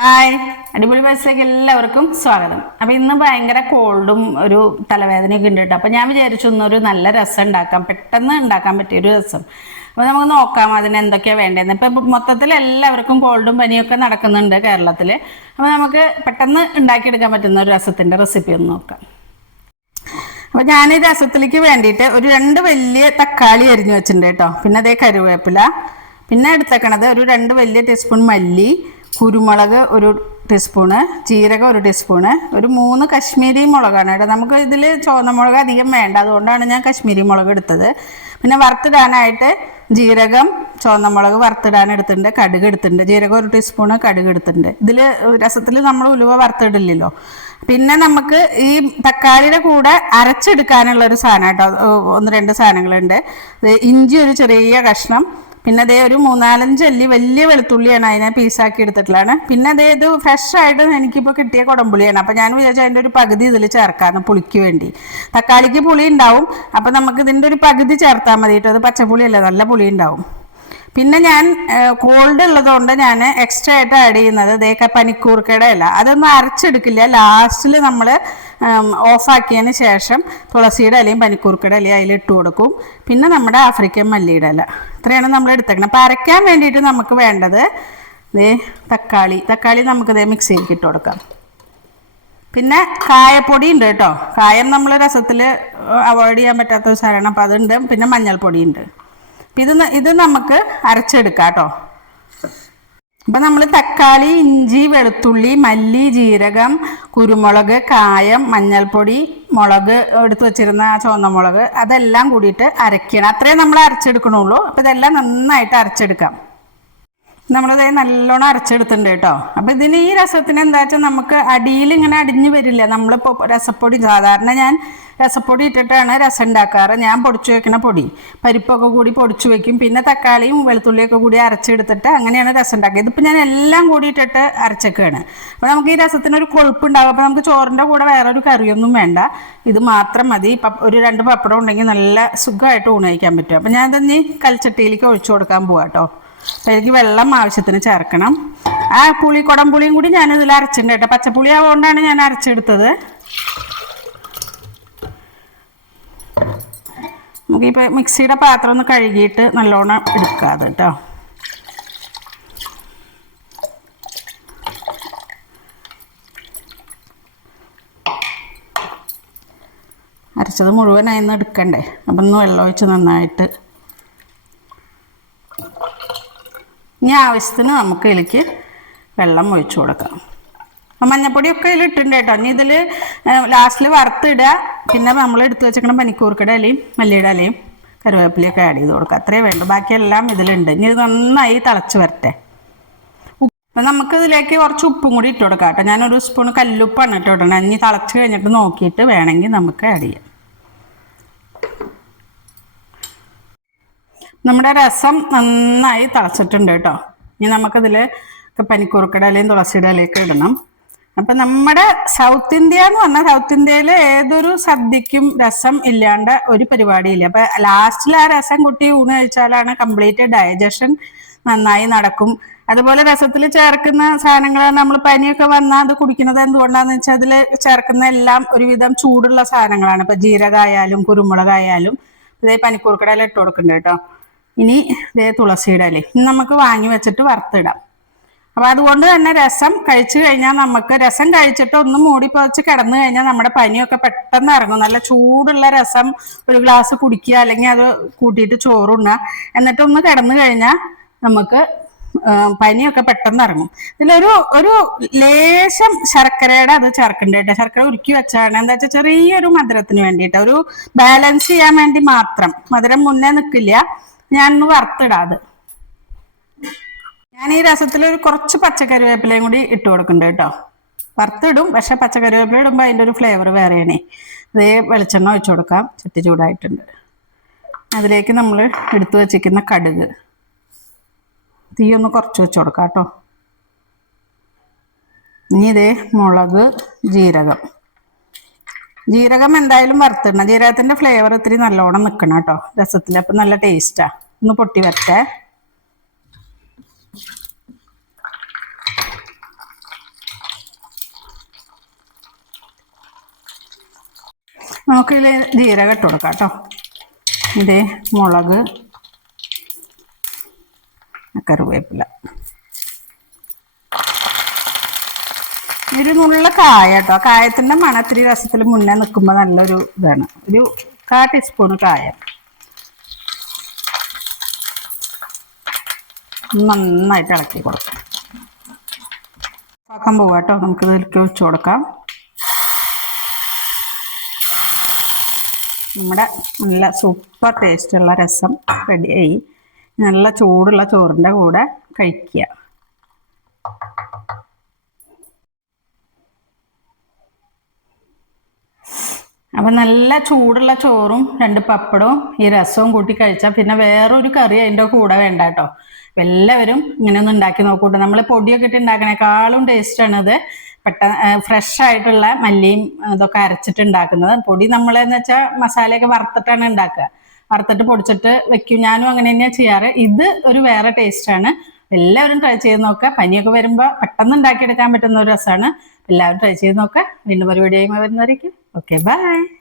Hi, അടിപൊളി ബസ്സിലേക്ക് എല്ലാവർക്കും സ്വാഗതം. അപ്പോൾ ഇന്ന് ഭയങ്കര കോൾഡും ഒരു തലവേദനയൊക്കെ ഉണ്ട് കേട്ടോ. അപ്പോൾ ഞാൻ വിചാരിച്ചു ഇന്നൊരു നല്ല രസം ഉണ്ടാക്കാം, പെട്ടെന്ന് ഉണ്ടാക്കാൻ പറ്റിയൊരു രസം. അപ്പോൾ നമുക്ക് നോക്കാം അതിന് എന്തൊക്കെയാണ് വേണ്ടതെന്ന്. ഇപ്പം മൊത്തത്തിൽ എല്ലാവർക്കും കോൾഡും പനിയൊക്കെ നടക്കുന്നുണ്ട് കേരളത്തിൽ. അപ്പോൾ നമുക്ക് പെട്ടെന്ന് ഉണ്ടാക്കിയെടുക്കാൻ പറ്റുന്ന ഒരു രസത്തിൻ്റെ റെസിപ്പി ഒന്ന് നോക്കാം. അപ്പോൾ ഞാൻ ഈ രസത്തിലേക്ക് വേണ്ടിയിട്ട് ഒരു 2 വലിയ തക്കാളി അരിഞ്ഞു വെച്ചിട്ടുണ്ട് കേട്ടോ. പിന്നെ അതേ കരുവേപ്പില, പിന്നെ എടുത്തേക്കണത് ഒരു 2 വലിയ ടീസ്പൂൺ മല്ലി, കുരുമുളക് 1 ടീസ്പൂണ്, ജീരകം 1 ടീസ്പൂണ്, ഒരു 3 കശ്മീരി മുളകാണ് കേട്ടോ. നമുക്ക് ഇതിൽ ചുവന്ന മുളക് അധികം വേണ്ട, അതുകൊണ്ടാണ് ഞാൻ കശ്മീരി മുളക് എടുത്തത്. പിന്നെ വറുത്തിടാനായിട്ട് ജീരകം, ചുവന്ന മുളക് വറുത്തിടാൻ എടുത്തിട്ടുണ്ട്, കടുക് എടുത്തിട്ടുണ്ട്, ജീരകം 1 ടീസ്പൂണ്, കടുക് എടുത്തിട്ടുണ്ട്. ഇതിൽ രസത്തിൽ നമ്മൾ ഉലുവ വറുത്തിടില്ലല്ലോ. പിന്നെ നമുക്ക് ഈ തക്കാളിയുടെ കൂടെ അരച്ചെടുക്കാനുള്ള ഒരു സാധനം കേട്ടോ, 1-2 സാധനങ്ങളുണ്ട്. ഇഞ്ചി ഒരു ചെറിയ കഷ്ണം, പിന്നെ അതേ ഒരു 3-4 അല്ലി വലിയ വെളുത്തുള്ളിയാണ് അതിനെ പീസാക്കി എടുത്തിട്ടുള്ളതാണ്. പിന്നെ അതേ ഇത് ഫ്രഷ് ആയിട്ട് എനിക്കിപ്പോൾ കിട്ടിയ കുടംപുളിയാണ്. അപ്പോൾ ഞാൻ വിചാരിച്ചു അതിൻ്റെ ഒരു പകുതി ഇതിൽ ചേർക്കാമെന്ന്, പുളിക്ക് വേണ്ടി. തക്കാളിക്ക് പുളി ഉണ്ടാവും, അപ്പോൾ നമുക്ക് ഇതിൻ്റെ ഒരു പകുതി ചേർത്താൽ മതി കേട്ടോ. അത് പച്ചപ്പുളിയല്ല, നല്ല പുളി ഉണ്ടാവും. പിന്നെ ഞാൻ കോൾഡ് ഉള്ളതുകൊണ്ട് ഞാൻ എക്സ്ട്രാ ആയിട്ട് ആഡ് ചെയ്യുന്നത് ഇതേക്കെ പനിക്കൂർക്കയുടെ ഇല, അതൊന്നും അരച്ചെടുക്കില്ല. ലാസ്റ്റിൽ നമ്മൾ ഓഫാക്കിയതിന് ശേഷം തുളസിയുടെ ഇലയും പനിക്കൂർക്കയുടെ ഇലയും അതിലിട്ട് കൊടുക്കും. പിന്നെ നമ്മുടെ ആഫ്രിക്കൻ മല്ലിയുടെ ഇല. ഇത്രയാണ് നമ്മൾ എടുത്തേക്കണം. അപ്പോൾ അരയ്ക്കാൻ വേണ്ടിയിട്ട് നമുക്ക് വേണ്ടത് തക്കാളി നമുക്ക് മിക്സിയിലേക്ക് ഇട്ട് കൊടുക്കാം. പിന്നെ കായപ്പൊടി ഉണ്ട് കേട്ടോ. കായം നമ്മൾ രസത്തിൽ അവോയ്ഡ് ചെയ്യാൻ പറ്റാത്ത ഒരു സാധനമാണ്, അപ്പോൾ അതുണ്ട്. പിന്നെ മഞ്ഞൾപ്പൊടി ഉണ്ട്. ഇത് നമുക്ക് അരച്ചെടുക്കാം കേട്ടോ. അപ്പം നമ്മൾ തക്കാളി, ഇഞ്ചി, വെളുത്തുള്ളി, മല്ലി, ജീരകം, കുരുമുളക്, കായം, മഞ്ഞൾപ്പൊടി, മുളക് എടുത്ത് വെച്ചിരുന്ന ചുവന്ന മുളക്, അതെല്ലാം കൂടിയിട്ട് അരയ്ക്കണം. അത്രയും നമ്മൾ അരച്ചെടുക്കണുള്ളൂ. അപ്പോൾ ഇതെല്ലാം നന്നായിട്ട് അരച്ചെടുക്കാം. നമ്മളത് നല്ലോണം അരച്ചെടുത്തിട്ടുണ്ട് കേട്ടോ. അപ്പോൾ ഇതിന് ഈ രസത്തിന് എന്താ വെച്ചാൽ നമുക്ക് അടിയിൽ ഇങ്ങനെ അടിഞ്ഞു വരില്ല. നമ്മളിപ്പോൾ രസപ്പൊടി, സാധാരണ ഞാൻ രസപ്പൊടി ഇട്ടിട്ടാണ് രസം ഉണ്ടാക്കാറ്. ഞാൻ പൊടിച്ചു വെക്കുന്ന പൊടി, പരിപ്പൊക്കെ കൂടി പൊടിച്ചു വെക്കും. പിന്നെ തക്കാളിയും വെളുത്തുള്ളിയൊക്കെ കൂടി അരച്ചെടുത്തിട്ട് അങ്ങനെയാണ് രസം ഉണ്ടാക്കുക. ഇതിപ്പോൾ ഞാൻ എല്ലാം കൂടി ഇട്ടിട്ട് അരച്ചൊക്കെയാണ്. അപ്പോൾ നമുക്ക് ഈ രസത്തിനൊരു കൊഴുപ്പുണ്ടാകും. അപ്പോൾ നമുക്ക് ചോറിൻ്റെ കൂടെ വേറൊരു കറിയൊന്നും വേണ്ട, ഇത് മാത്രം മതി. ഒരു 2 പപ്പടം ഉണ്ടെങ്കിൽ നല്ല സുഖമായിട്ട് ഊണ് കഴിക്കാൻ പറ്റും. അപ്പോൾ ഞാൻ തന്നെ കൽച്ചട്ടിയിലേക്ക് ഒഴിച്ചു കൊടുക്കാൻ പോവാം കേട്ടോ. അപ്പോൾ എനിക്ക് വെള്ളം ആവശ്യത്തിന് ചേർക്കണം. ആ കുടംപുളിയും കൂടി ഞാനിതിൽ അരച്ചിട്ടുണ്ട് കേട്ടോ. പച്ചപ്പുളി ആവുകൊണ്ടാണ് ഞാൻ അരച്ചെടുത്തത്. നമുക്കിപ്പോൾ മിക്സിയുടെ പാത്രം ഒന്ന് കഴുകിയിട്ട് നല്ലോണം എടുക്കാതെ കേട്ടോ. അരച്ചത് മുഴുവനായിന്ന് എടുക്കണ്ടേ, അപ്പം ഒന്ന് വെള്ളം ഒഴിച്ച് നന്നായിട്ട്. ഇനി ആവശ്യത്തിന് നമുക്ക് ഇതിലേക്ക് വെള്ളം ഒഴിച്ചു കൊടുക്കാം. മഞ്ഞപ്പൊടിയൊക്കെ ഇതിൽ ഇട്ടിട്ടുണ്ട് കേട്ടോ. ഇനി ഇതിൽ ലാസ്റ്റിൽ വറുത്തിടുക. പിന്നെ നമ്മൾ എടുത്ത് വെച്ചിരിക്കുന്ന പനിക്കൂർക്കയുടെ ഇലയും മല്ലിയുടെ ഇലയും കറിവേപ്പിലയൊക്കെ ആഡ് ചെയ്ത് കൊടുക്കുക. അത്രയേ വേണ്ടു. ബാക്കിയെല്ലാം ഇതിലുണ്ട്. ഇനി ഇത് നന്നായി തിളച്ച് വരട്ടെ. അപ്പം നമുക്ക് ഇതിലേക്ക് കുറച്ച് ഉപ്പും കൂടി ഇട്ട് കൊടുക്കാം കേട്ടോ. ഞാനൊരു സ്പൂൺ കല്ലുപ്പാണ് ഇട്ട് കൊടുക്കണം. ഇനി തിളച്ച് കഴിഞ്ഞിട്ട് നോക്കിയിട്ട് വേണമെങ്കിൽ നമുക്ക് ആഡ് ചെയ്യാം. നമ്മുടെ രസം നന്നായി തിളച്ചിട്ടുണ്ട് കേട്ടോ. ഇനി നമുക്കിതിൽ പനിക്കൂർക്കയുടെ ഇലയും തുളസിയുടെ ഇലയൊക്കെ ഇടണം. അപ്പം നമ്മുടെ സൗത്ത് ഇന്ത്യ എന്ന് പറഞ്ഞാൽ സൗത്ത് ഇന്ത്യയിൽ ഏതൊരു സദ്യക്കും രസം ഇല്ലാണ്ട് ഒരു പരിപാടിയില്ല. അപ്പം ലാസ്റ്റിൽ ആ രസം കുട്ടി ഊണ് കഴിച്ചാലാണ് കംപ്ലീറ്റ് ഡൈജഷൻ നന്നായി നടക്കും. അതുപോലെ രസത്തിൽ ചേർക്കുന്ന സാധനങ്ങൾ നമ്മൾ പനിയൊക്കെ വന്നാൽ അത് കുടിക്കുന്നത് എന്തുകൊണ്ടാണെന്ന് വെച്ചാൽ അതിൽ ചേർക്കുന്ന എല്ലാം ഒരുവിധം ചൂടുള്ള സാധനങ്ങളാണ്. ഇപ്പം ജീരകമായാലും കുരുമുളകായാലും ഇതേ പനിക്കൂർക്കയുടെ ഇല ഇട്ട് കൊടുക്കുന്നുണ്ട് കേട്ടോ. ഇനി ഇതേ തുളസിയുടെ ഇല നമുക്ക് വാങ്ങി വെച്ചിട്ട് വറുത്തിടാം. അപ്പം അതുകൊണ്ട് തന്നെ രസം കഴിച്ചു കഴിഞ്ഞാൽ നമുക്ക് രസം കഴിച്ചിട്ട് ഒന്ന് മൂടി പൊതച്ച് കിടന്നു കഴിഞ്ഞാൽ നമ്മുടെ പനിയൊക്കെ പെട്ടെന്ന് ഇറങ്ങും. നല്ല ചൂടുള്ള രസം ഒരു ഗ്ലാസ് കുടിക്കുക, അല്ലെങ്കിൽ അത് കൂട്ടിയിട്ട് ചോറുണ്ണുക. എന്നിട്ടൊന്ന് കിടന്നു കഴിഞ്ഞാൽ നമുക്ക് പനിയൊക്കെ പെട്ടെന്ന് ഇറങ്ങും. ഇതിലൊരു ലേശം ശർക്കരയുടെ അത് ചേർക്കണ്ട കേട്ടോ. ശർക്കര ഉരുക്കി വെച്ചാണ്. എന്താ വെച്ചാൽ ചെറിയൊരു മധുരത്തിന് വേണ്ടിയിട്ട്, ഒരു ബാലൻസ് ചെയ്യാൻ വേണ്ടി മാത്രം. മധുരം മുന്നേ നിൽക്കില്ല. ഞാനൊന്ന് വറുത്തിടാത്. ഞാൻ ഈ രസത്തിൽ ഒരു കുറച്ച് പച്ചക്കറിവേപ്പിലയും കൂടി ഇട്ട് കൊടുക്കുന്നുണ്ട് കേട്ടോ. വറുത്തിടും, പക്ഷെ പച്ചക്കറിവേപ്പില ഇടുമ്പോൾ അതിൻ്റെ ഒരു ഫ്ലേവർ വേറെയാണേ. അതേ വെളിച്ചെണ്ണ ഒഴിച്ചു കൊടുക്കാം. ചട്ടി ചൂടായിട്ടുണ്ട്. അതിലേക്ക് നമ്മൾ എടുത്തു വച്ചിരിക്കുന്ന കടുക് തീ ഒന്ന് കുറച്ച് വെച്ച് കൊടുക്കാം കേട്ടോ. ഇനി ഇതേ മുളക്, ജീരകം എന്തായാലും വറുത്തിടണം. ജീരകത്തിൻ്റെ ഫ്ലേവർ ഇത്തിരി നല്ലോണം നിൽക്കണം കേട്ടോ രസത്തിൽ. അപ്പം നല്ല ടേസ്റ്റാണ്. ഒന്ന് പൊട്ടി വരട്ടെ. നമുക്കിതിൽ ജീരകം ഇട്ട് കൊടുക്കാം കേട്ടോ. ഇതേ മുളക്, കറിവേപ്പില, ഒരു നുള്ള കായ കേട്ടോ. കായത്തിൻ്റെ മണത്തിരി രസത്തിൽ മുന്നേ നിൽക്കുമ്പോൾ നല്ലൊരു ഇതാണ്. ഒരു 1/4 ടീസ്പൂൺ കായം നന്നായിട്ട് ഇളക്കി കൊടുക്കാം. ആക്കാൻ പോവാം കേട്ടോ. നമുക്ക് ഇതിലേക്ക് ഒഴിച്ചു കൊടുക്കാം. നമ്മുടെ നല്ല സൂപ്പർ ടേസ്റ്റുള്ള രസം റെഡിയായി. നല്ല ചൂടുള്ള ചോറിൻ്റെ കൂടെ കഴിക്കുക. അപ്പം നല്ല ചൂടുള്ള ചോറും 2 പപ്പടവും ഈ രസവും കൂട്ടി കഴിച്ചാൽ പിന്നെ വേറൊരു കറി അതിൻ്റെ കൂടെ വേണ്ട കേട്ടോ. എല്ലാവരും ഇങ്ങനെ ഒന്ന് ഉണ്ടാക്കി നോക്കൂട്ടോ. നമ്മൾ പൊടിയൊക്കെ ഇട്ട് ഉണ്ടാക്കണേക്കാളും ടേസ്റ്റാണിത്. പെട്ടെന്ന് ഫ്രഷ് ആയിട്ടുള്ള മല്ലിയും ഇതൊക്കെ അരച്ചിട്ട് ഉണ്ടാക്കുന്നത്. പൊടി നമ്മളെന്ന് വെച്ചാൽ മസാലയൊക്കെ വറുത്തിട്ടാണ് ഉണ്ടാക്കുക. വറുത്തിട്ട് പൊടിച്ചിട്ട് വെക്കും. ഞാനും അങ്ങനെ തന്നെയാണ് ചെയ്യാറ്. ഇത് ഒരു വേറെ ടേസ്റ്റാണ്. എല്ലാവരും ട്രൈ ചെയ്ത് നോക്കുക. പനിയൊക്കെ വരുമ്പോൾ പെട്ടെന്ന് ഉണ്ടാക്കിയെടുക്കാൻ പറ്റുന്ന ഒരു രസമാണ്. എല്ലാവരും ട്രൈ ചെയ്ത് നോക്കുക. വീണ്ടും ഒരു വീഡിയോയുമായി വരുന്നതായിരിക്കും. Okay, by.